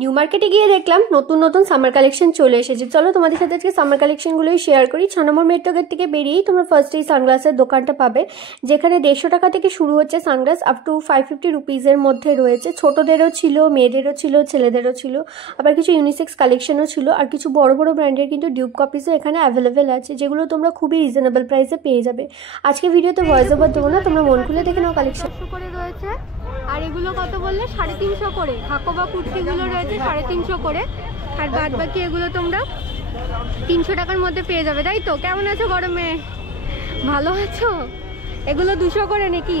New মার্কেটে গিয়ে দেখলাম নতুন নতুন সামার কালেকশন চলে এসেছে। চলো তোমাদের সাথে আজকে সামার কালেকশনগুলোই শেয়ার করি। 6 নম্বর মেট্রো গেট থেকে বেরিয়েই তোমরা ফার্স্ট এই সানগ্লাসের দোকানটা পাবে, যেখানে 150 টাকা থেকে শুরু হচ্ছে সানগ্লাস, আপ টু 550 রুপিজের মধ্যে রয়েছে। ছোটদেরও ছিল, মেয়েদেরও ছিল, ছেলেদেরও ছিল, আবার কিছু ইউনিসেক্স কালেকশনও ছিল, আর কিছু বড় বড় ব্র্যান্ডের কিন্তু ডিউব কপিসও এখানে অ্যাভেলেবেল আছে, যেগুলো তোমরা খুবই রিজনেবল প্রাইসে পেয়ে যাবে। আজকে ভিডিওতে ভয়েস ওভার দেবো না, তোমরা মন খুলে দেখে নাও কালেকশন করে রয়েছে। আর এগুলো কত বললে? 350 করে। হাকোবা কুর্তিগুলো রয়েছে 350 করে, আর বাদ বাকি এগুলো তোমরা 300 টাকার মধ্যে পেয়ে যাবে, তাই তো? কেমন আছো গরমে? ভালো আছো? এগুলো 200 করে নাকি?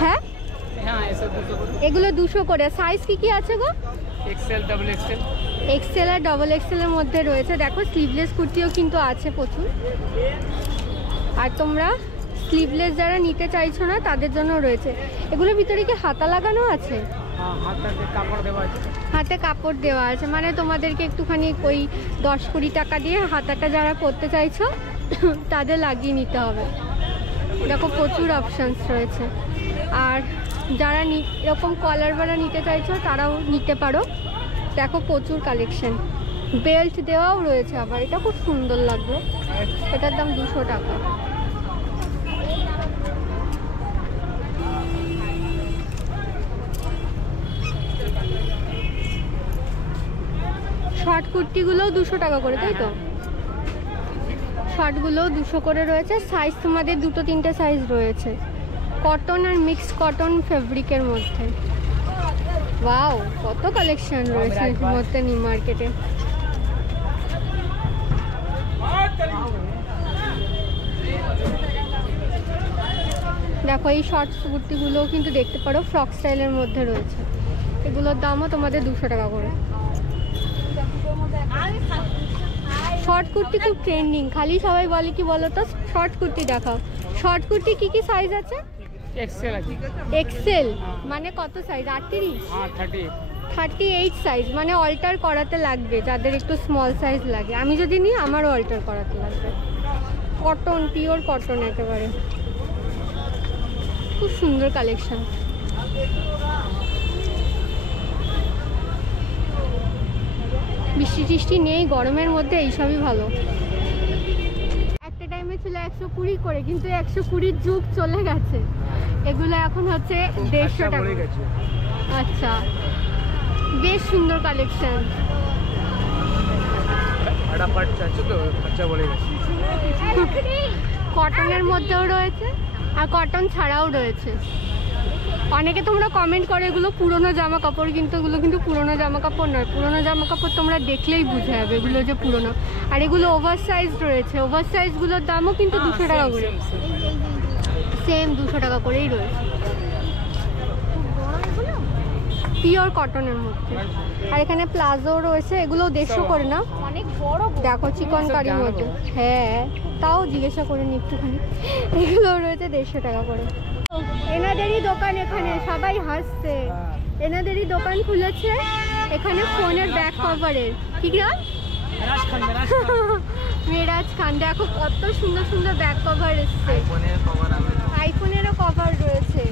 হ্যাঁ, এগুলো 200 করে। সাইজ কি কি আছে গো? এক্সেল, ডাবল এক্সেল, এক্সেল আর ডাবল এক্সেল এর মধ্যে রয়েছে। দেখো স্লিভলেস কুর্তিও কিন্তু আছে প্রচুর। আর তোমরা স্লিভলেস যারা নিতে চাইছো না তাদের জন্য রয়েছে। এগুলোর ভিতরে কি হাতা লাগানো আছে? হাতে কাপড় দেওয়া আছে, মানে তোমাদেরকে একটুখানি ওই 10-20 টাকা দিয়ে হাতাটা যারা করতে চাইছো তাদের লাগিয়ে নিতে হবে। দেখো প্রচুর অপশানস রয়েছে। আর যারা এরকম কলারওয়ালা নিতে চাইছো তারাও নিতে পারো। দেখো প্রচুর কালেকশন, বেল্ট দেওয়াও রয়েছে। আবার এটা খুব সুন্দর লাগবে, এটার দাম 200 টাকা। শর্ট কুর্তিগুলোও 200 টাকা করে, তাই তো? শর্টগুলোও 200 করে রয়েছে। সাইজ তোমাদের 2-3টে সাইজ রয়েছে, কটন আর মিক্সড কটন ফেব্রিকের মধ্যে। ওয়াও, কত কালেকশন রয়েছে এর মধ্যে নিউ মার্কেটে। দেখো এই শর্ট কুর্তিগুলোও কিন্তু দেখতে পারো, ফ্রক স্টাইলের মধ্যে রয়েছে। এগুলোর দামও তোমাদের 200 টাকা করে। শর্ট কুর্তি খুব ট্রেন্ডিং, খালি সবাই বলে কি বলো তো, শর্ট কুর্তি দেখাও। শর্ট কুর্তি কি কি সাইজ আছে? এক্সেল আছে। এক্সেল মানে কত সাইজ? 38? হ্যাঁ, 38 সাইজ, মানে অল্টার করাতে লাগবে যাদের একটু স্মল সাইজ লাগে। আমি যদি নিই আমারও অল্টার করাতে লাগবে। কটন, পিওর কটন একেবারে, খুব সুন্দর কালেকশন। বৃষ্টি টিষ্টি নেই, গরমের মধ্যে এইসবই ভালো। একটা টাইমে ছিল 120 করে, কিন্তু 120-র যুগ চলে গেছে। এগুলো এখন হচ্ছে 150 টাকা। আচ্ছা, বেশ সুন্দর কালেকশন। কটনের মধ্যেও রয়েছে আর কটন ছাড়াও রয়েছে। অনেকে তোমরা কমেন্ট করে এগুলো পুরনো জামা কাপড়, কিন্তু এগুলো কিন্তু পুরনো জামা কাপড় নয়। পুরনো জামা কাপড় তোমরা দেখলেই বুঝে যাবে এগুলো যে পুরনো। আর এগুলো ওভার সাইজ রয়েছে, ওভার সাইজগুলোর দামও কিন্তু 200 টাকা করে। সেম 200 টাকা করেই রয়েছে, পিওর কটনের মধ্যে। আর এখানে প্লাজো রয়েছে, এগুলো 150 করে না? অনেক বড়, দেখো চিকন কারির মধ্যে। হ্যাঁ, তাও জিজ্ঞাসা করে নি একটুখানি। এগুলো রয়েছে 150 টাকা করে। এনাদেরই দোকান, এখানে সবাই হাসছে। এনাদেরই দোকান খুলেছে এখানে ফোনের ব্যাক কভারের। কি নাম? মেরাজ খান। দেখো কত সুন্দর সুন্দর ব্যাক কভার এসছে। আইফোনেরও কভার রয়েছে।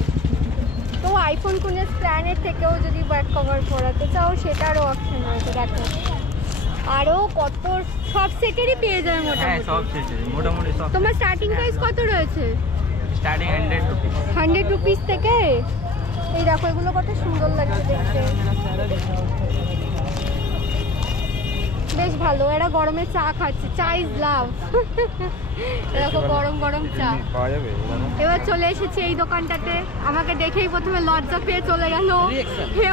তো আইফোন কোনের স্ট্যান্ডের থেকেও যদি ব্যাক কভার করাতে চাও সেটারও অপশন রয়েছে। দেখো আরও কত, সব সেটেরই পেয়ে যাবে মোটামুটি। তোমার স্টার্টিং প্রাইস কত রয়েছে? স্টার্টিং 100 রুপিস থেকে। এই দেখো এগুলো কত সুন্দর লাগছে দেখতে, বেশ ভালো। এরা গরমে চা খাচ্ছে, চা ইজ লাভ। দেখো গরম গরম চা পাওয়া যাবে। এবার চলে এসেছি এই দোকানটাতে। আমাকে দেখেই প্রথমে লজ্জা পেয়ে চলে গেল,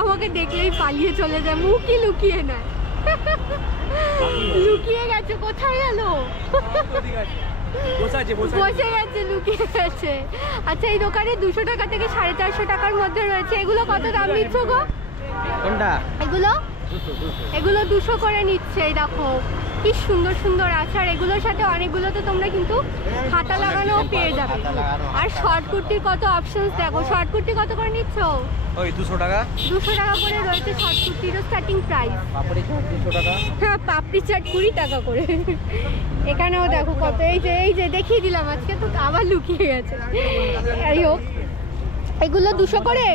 আমাকে দেখলেই পালিয়ে চলে যায়, মুখই লুকিয়ে নেয়। লুকিয়ে গেছে, কোথায় গেল? বসে গেছে, লুকিয়ে গেছে। আচ্ছা, এই দোকানে 200 টাকা থেকে 450 টাকার মধ্যে রয়েছে। এগুলো কত দাম নিচ্ছ গো? এগুলো 200 করে নিচ্ছে। এই দেখো কি সুন্দর সুন্দর আছে। আর এগুলোর সাথে অনেকগুলো তো তোমরা কিন্তু হাতা লাগানোও পেয়ে যাবে। আর শর্ট কুর্তির কত অপশনস দেখো। শর্ট কুর্তি কত করে নিচ্ছ? ওই 200 টাকা। 200 টাকা করে রয়েছে শর্ট কুর্তিরও স্টার্টিং প্রাইস। পাপড়ি চাট 200 টাকা। হ্যাঁ, পাপড়ি চাট 20 টাকা করে। এখানেও দেখো কত। এই যে দেখিয়ে দিলাম আজকে, তো আবার লুকিয়ে গেছে। যাই হোক, এগুলো 200 করে।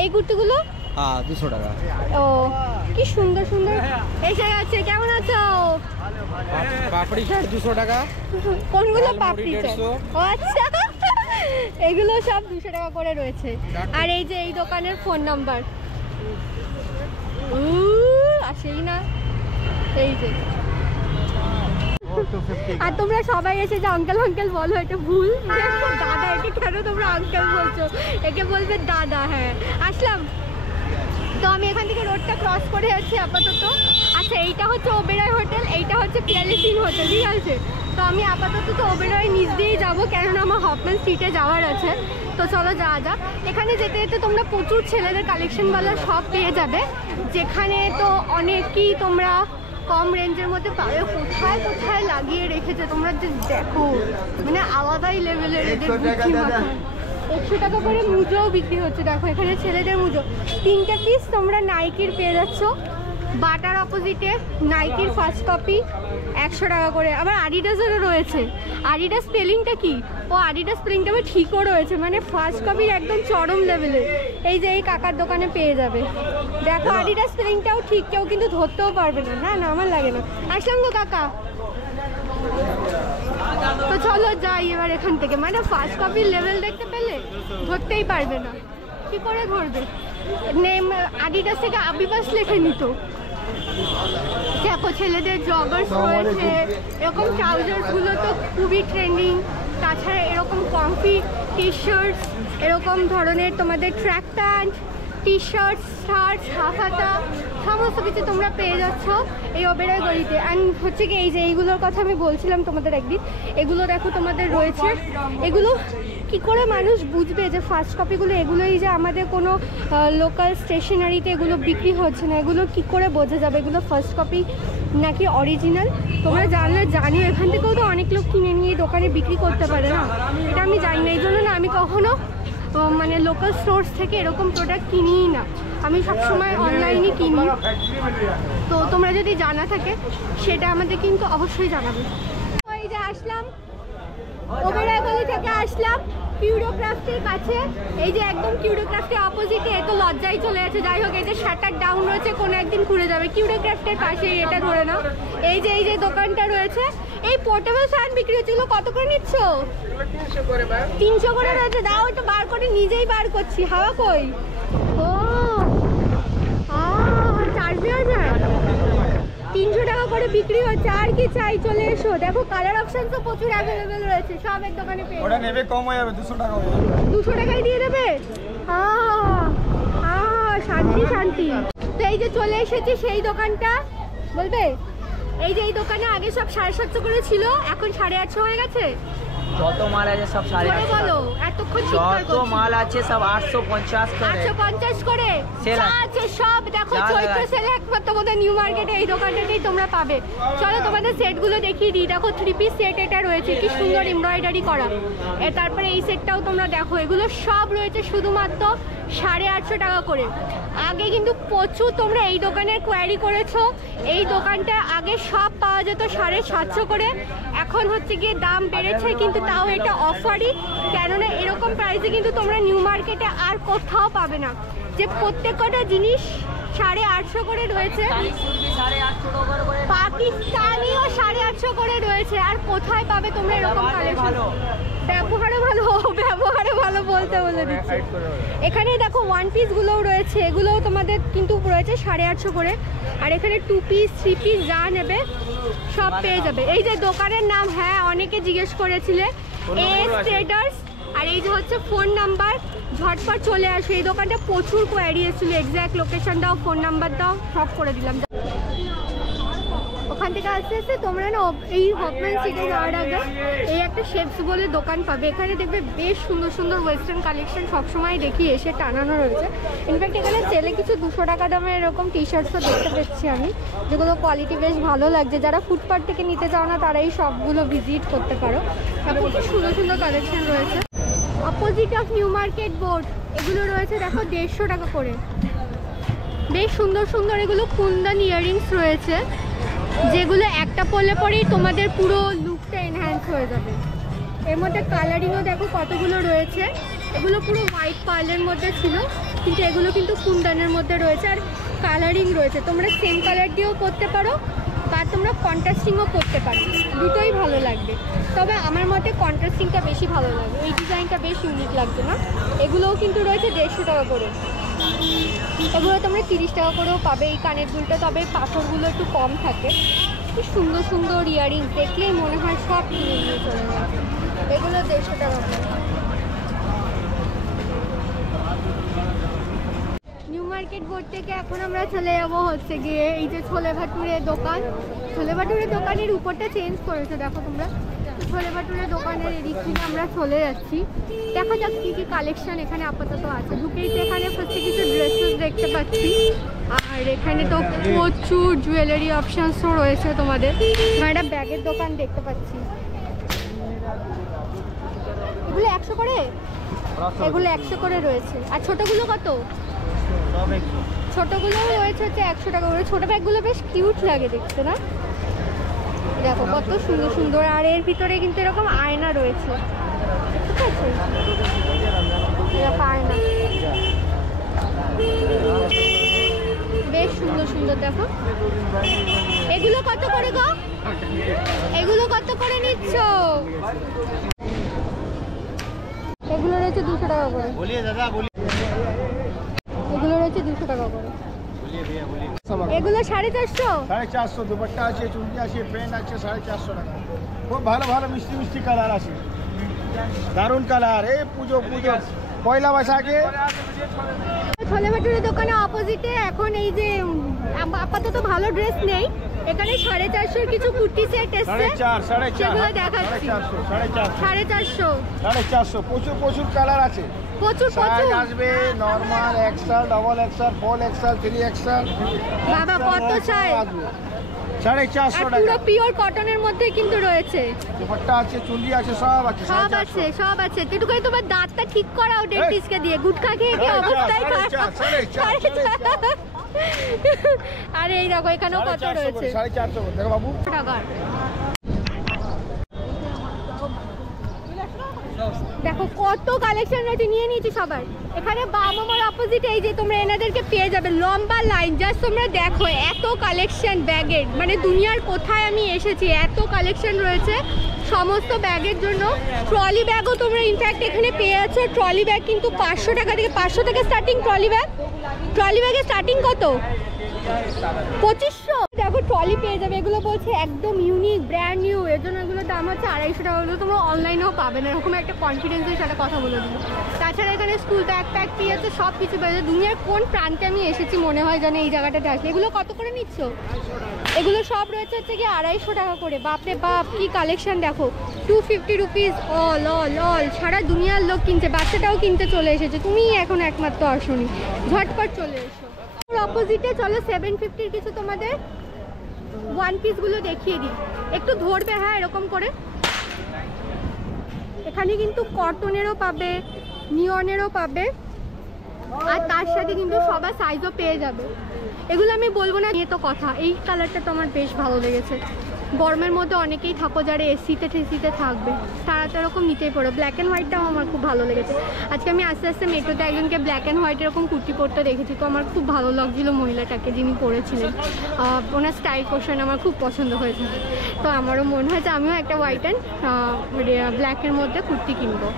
এই কুর্তিগুলো হ্যাঁ 200 টাকা। ও কি সুন্দর সুন্দর এসে গেছে। কেমন আছো? পাপড়ি চাট 200 টাকা। কোনগুলো পাপড়ি চাট? ও আচ্ছা, এগুলো সব 200 টাকা করে রয়েছে। আর এই যে এই দোকানের ফোন নাম্বার আসেই না, এই যে। আর তোমরা সবাই এসে যে আঙ্কেল আঙ্কেল বলো, এটা ভুল। দাদা, একে কেন তোমরা আঙ্কেল বলছো? একে বলবে দাদা। হ্যাঁ, আসলাম তো আমি এখান থেকে রোডটা ক্রস করে যাচ্ছি আপাতত। আচ্ছা, এইটা হচ্ছে ওবেরয় হোটেল, এইটা হচ্ছে পিয়ালিসিন হোটেল, ঠিক আছে? তো আমি আপাতত তো ওবেরয় নিচ দিয়েই যাবো, কেননা আমার হফম্যান স্ট্রিটে যাওয়ার আছে। তো চলো যাওয়া যাক। এখানে যেতে যেতে তোমরা প্রচুর ছেলেদের কালেকশনওয়ালা সব পেয়ে যাবে, যেখানে তো অনেকই তোমরা কম রেঞ্জের মধ্যে পাবে। কোথায় কোথায় লাগিয়ে রেখেছে তোমরা যে দেখো, মানে আলাদাই লেভেলের এদের বুদ্ধি মাথা। 100 টাকা করে মুজোও বিক্রি হচ্ছে। দেখো এখানে ছেলেদের মুজো 3টে পিস তোমরা নাইকির পেয়ে যাচ্ছ। বাটার অপোজিটে নাইকির ফার্স্ট কপি 100 টাকা করে। আবার আডিডাসেরও রয়েছে। আডিডাস স্পেলিংটা কি? ও আডিডাস স্পেলিংটা আবার ঠিকও রয়েছে, মানে ফার্স্ট কপির একদম চরম লেভেলের। এই যে এই কাকার দোকানে পেয়ে যাবে। দেখো আডিডাস স্পেলিংটাও ঠিক, কেউ কিন্তু ধরতেও পারবে না। না না, আমার লাগে না। আসলাম গো কাকা। তো চলো যাই এবার এখান থেকে। মানে ফার্স্ট কপির লেভেল দেখতে পেলে ধরতেই পারবে না। কি করে ধরবে? নেম আডিডাস থেকে আবিবাস লেখে নিত। দেখো ছেলেদের জগার্স রয়েছে, এরকম ট্রাউজার্সগুলো তো খুবই ট্রেন্ডিং। তাছাড়া এরকম কমফি টি শার্টস, এরকম ধরনের তোমাদের track pant, T shirt, shirts, half হাতা, সমস্ত কিছু তোমরা পেয়ে যাচ্ছ এই ওবেরয় গলিতে। অ্যান্ড হচ্ছে কি, এই যে এইগুলোর কথা আমি বলছিলাম তোমাদের একদিন, এগুলো দেখো তোমাদের রয়েছে। এগুলো কি করে মানুষ বুঝবে যে ফার্স্ট কপিগুলো এগুলোই যে আমাদের কোনো লোকাল স্টেশনারিতে এগুলো বিক্রি হচ্ছে না? এগুলো কি করে বোঝা যাবে এগুলো ফার্স্ট কপি নাকি অরিজিনাল? তোমরা জানলে জানিও। এখান থেকেও তো অনেক লোক কিনে নিয়ে দোকানে বিক্রি করতে পারে না, এটা আমি জানি না। এই জন্য না আমি কখনো মানে লোকাল স্টোর্স থেকে এরকম প্রোডাক্ট কিনিই না, আমি সবসময় অনলাইনে কিনি। তো তোমরা যদি জানা থাকে সেটা আমাদের কিন্তু অবশ্যই জানাবে। এই যে আসলাম ওবেরয় গলি থেকে, আসলাম কিউডোক্রাফটের কাছে। এই যে একদম কিউডোক্রাফটের অপোজিটে, এ তো লজ্জায় চলে যাচ্ছে। যাই হোক, এই যে শাটার ডাউন রয়েছে, কোনো একদিন ঘুরে যাবে। কিউডোক্রাফটের পাশে এটা ধরে নাও। এই যে দোকানটা রয়েছে, এই পোর্টেবল ফ্যান বিক্রি হচ্ছিল। কত করে নিচ্ছ? 300 করে রয়েছে। দাও একটু বার করে, নিজেই বার করছি। হাওয়া কই? ও চার্জ হয়ে যায়। 300 টাকা করে বিক্রি হচ্ছে। আর কি চাই, চলে এসো। দেখো কালার অপশন তো প্রচুর অ্যাভেলেবেল রয়েছে, সবের দোকানে পেয়ে। ওটা নেবে কম হয়ে যাবে, 200 টাকা হয়ে যাবে। 200 টাকায় দিয়ে দেবে? শান্তি শান্তি। তো এই যে চলে এসেছি সেই দোকানটা, বলবে এই যে এই দোকানে আগে সব 750 করে ছিল, এখন 850 হয়ে গেছে। যত মাল আছে সব 850 বলো, এতক্ষণ চিৎকার যত মাল আছে সব 850 করে। 850 করে যা আছে সব। দেখো চৈত্র সেলে একমাত্র বোধহয় নিউ মার্কেটে এই দোকানটাতেই তোমরা পাবে। চলো তোমাদের সেটগুলো দেখিয়ে দিই। দেখো 3 পিস সেট এটা রয়েছে, কি সুন্দর এমব্রয়ডারি করা। তারপরে এই সেটটাও তোমরা দেখো, এগুলো সব রয়েছে শুধুমাত্র 850 টাকা করে। আগে কিন্তু প্রচুর তোমরা এই দোকানের কোয়ারি করেছো। এই দোকানটা আগে সব পাওয়া যেত 750 করে, এখন হচ্ছে গিয়ে দাম বেড়েছে, কিন্তু তাও এটা অফারই। কেননা এরকম প্রাইসে কিন্তু তোমরা নিউ মার্কেটে আর কোথাও পাবে না, যে প্রত্যেকটা জিনিস 850 করে রয়েছে। পাকিস্তানিও 850 করে রয়েছে। আর কোথায় পাবে তোমরা এরকম কালেকশন? ব্যবহারে ভালো বলতে বলে দিচ্ছি। এখানে দেখো 1 পিস গুলোও রয়েছে, এগুলোও তোমাদের কিন্তু রয়েছে 850 করে। আর এখানে 2 পিস 3 পিস যা নেবে সব পেয়ে যাবে। এই যে দোকানের নাম, হ্যাঁ অনেকে জিজ্ঞেস করেছিলে, এস ট্রেডার্স। আর এই যে হচ্ছে ফোন নাম্বার, ঝটপট চলে আসো। এই দোকানটা প্রচুর কোয়ারি এসেছিল, এক্স্যাক্ট লোকেশন দাও, ফোন নাম্বার দাও, সব করে দিলাম। ওখান থেকে আস্তে আস্তে তোমরা না এই হফম্যান স্ট্রিটে যাওয়ার আগে এই একটা শেপস বলে দোকান পাবে। এখানে দেখবে বেশ সুন্দর সুন্দর ওয়েস্টার্ন কালেকশন সবসময় দেখি এসে টানানো রয়েছে। ইনফ্যাক্ট এখানে সেলে কিছু 200 টাকা দামের এরকম টি শার্টসও দেখতে পাচ্ছি আমি, যেগুলো কোয়ালিটি বেশ ভালো লাগছে। যারা ফুটপাথ থেকে নিতে চাও না তারা এই সবগুলো ভিজিট করতে পারো। খুব সুন্দর সুন্দর কালেকশন রয়েছে। Opposite of new market board এগুলো রয়েছে দেখো 150 টাকা করে। বেশ সুন্দর সুন্দর এগুলো কুন্দন ইয়াররিংস রয়েছে, যেগুলো একটা পরলে পরেই তোমাদের পুরো লুকটা এনহ্যান্স হয়ে যাবে। এর মধ্যে কালারিংও দেখো কতগুলো রয়েছে। এগুলো পুরো হোয়াইট পার্লের মধ্যে ছিল, কিন্তু এগুলো কিন্তু ফুলদানের মধ্যে রয়েছে আর কালারিং রয়েছে, তোমরা সেম কালার দিয়েও করতে পারো বা তোমরা কন্ট্রাস্টিংও করতে পারো, দুটোই ভালো লাগবে। তবে আমার মতে কন্ট্রাস্টিংটা বেশি ভালো লাগে, এই ডিজাইনটা বেশ ইউনিক লাগছে না। এগুলোও কিন্তু রয়েছে 150 টাকা করে, এগুলো তোমরা 30 টাকা করেও পাবে। এই কানের দুলটা, তবে পাথরগুলো একটু কম থাকে। কি সুন্দর সুন্দর ইয়াররিংস, দেখলেই মনে হয় সব কিনে নিয়ে চলে যাবে। এগুলো 150 টাকা করে। নিউ মার্কেট বোর্ড থেকে এখন আমরা চলে যাবো হচ্ছে গিয়ে এই যে ছোলে ভাটুরের দোকান। ছোলে ভাটুরের দোকানের উপরটা চেঞ্জ করেছে, দেখো তোমরা। ছোলে ভাটুরের দোকানের এদিক থেকে আমরা চলে যাচ্ছি, দেখা যাক কী কী কালেকশন এখানে আপাতত আছে। ঢুকেই তো এখানে ফার্স্টে কিছু ড্রেসেস দেখতে পাচ্ছি, আর এখানে তো প্রচুর জুয়েলারি অপশানসও রয়েছে তোমাদের। একটা ব্যাগের দোকান দেখতে পাচ্ছি, এগুলো 100 করে, এগুলো 100 করে রয়েছে। আর ছোটোগুলো কত? ছোটোগুলোও রয়েছে হচ্ছে 100 টাকা করে। ছোটো ব্যাগগুলো বেশ কিউট লাগে দেখতে না, দেখো কত সুন্দর সুন্দর। আর এর ভিতরে কিন্তু এরকম আয়না রয়েছে, ঠিক আছে, আয়না বেশ সুন্দর সুন্দর। দেখো এগুলো কত করে গো? এগুলো কত করে নিচ্ছ? এগুলো রয়েছে 200 টাকা করে। এগুলো রয়েছে 200 টাকা করে। এগুলো 450? 450 দুপাট্টা আছে, চুড়ি আছে, পেন আছে 450 টাকা। খুব ভালো ভালো মিষ্টি মিষ্টি কালার আছে, দারুণ কালার। এই পুজো পয়লা বৈশাখে ছোলে ভাটুরের দোকানে অপোজিটে এখন এই যে আপাতত ভালো ড্রেস নেই, এখানে 450 কিছু কুর্তি সেট এসছে, সেগুলো দেখাচ্ছি। 450 প্রচুর কালার আছে, প্রচুর আসবে। Normal, XL, double XL, 4 XL, 3 XL. বাবা কত চাই? 450 টাকা। পুরো পিওর কটনের মধ্যে কিন্তু রয়েছে, দুপাট্টা আছে, চুন্ডি আছে, সব আছে, সব আছে, সব আছে। একটু করে তোমার দাঁতটা ঠিক করাও ডেন্টিস্টকে দিয়ে, গুটখা খেয়ে কি অবস্থায় খারাপ। আর এই দেখো এখানেও কত রয়েছে, 450 দেখো বাবু টাকার। দেখো কত কালেকশন রয়েছে, নিয়ে নিয়েছি সবার। এখানে বামামার অপোজিটে এই যে তোমরা এনাদেরকে পেয়ে যাবে, লম্বা লাইন। জাস্ট তোমরা দেখো এত কালেকশন ব্যাগের, মানে দুনিয়ার কোথায় আমি এসেছি, এত কালেকশন রয়েছে সমস্ত ব্যাগের জন্য। ট্রলি ব্যাগও তোমরা ইনফ্যাক্ট এখানে পেয়ে যাচ্ছ। ট্রলি ব্যাগ কিন্তু 500 টাকা থেকে, 500 থেকে স্টার্টিং ট্রলি ব্যাগ। ট্রলি ব্যাগের স্টার্টিং কত? 2500। দেখো ট্রলি পেয়ে যাবে, এগুলো বলছে একদম ইউনিক, ব্র্যান্ড নিউ, এর জন্য এগুলোর দাম হচ্ছে 250 টাকা। এগুলো তোমরা অনলাইনেও পাবে না, এরকম একটা কনফিডেন্সের সাথে কথা বলে দিল। তাছাড়া এখানে স্কুল ব্যাগ প্যাক পেয়ে যাচ্ছে, সব কিছু পেয়ে যাচ্ছে। দুনিয়ার কোন প্রান্তে আমি এসেছি মনে হয় জানে এই জায়গাটাতে আসলে। এগুলো কত করে নিচ্ছ? এগুলো সব রয়েছে হচ্ছে কি 250 টাকা করে। বাপরে বাপ কি কালেকশন দেখো, 250 রুপিস। অল অল অল সারা দুনিয়ার লোক কিনছে, বাচ্চাটাও কিনতে চলে এসেছে, তুমি এখন একমাত্র আসনি, ঝটপট চলে এসো। অপোজিটে চলো 750 কিছু তোমাদের ওয়ান পিসগুলো দেখিয়ে দিই, একটু ধরবে, হ্যাঁ এরকম করে। এখানে কিন্তু কটনেরও পাবে, নিয়নেরও পাবে, আর তার সাথে কিন্তু সবার সাইজও পেয়ে যাবে। এগুলো আমি বলবো না, নিয়ে তো কথা। এই কালারটা তো আমার বেশ ভালো লেগেছে। গরমের মধ্যে অনেকেই থাকো যারা এসিতে টেসিতে থাকবে, তারা তো এরকম নিতেই পড়ো। ব্ল্যাক অ্যান্ড হোয়াইটটাও আমার খুব ভালো লেগেছে। আজকে আমি আস্তে আস্তে মেট্রোতে একজনকে ব্ল্যাক অ্যান্ড হোয়াইট এরকম কুর্তি পরতে দেখেছি, তো আমার খুব ভালো লাগছিলো মহিলাটাকে যিনি পরেছিলেন। ওনার স্টাইল পোর্শন আমার খুব পছন্দ হয়েছে, তো আমারও মনে হয় যে আমিও একটা হোয়াইট অ্যান্ড ব্ল্যাকের মধ্যে কুর্তি কিনবো।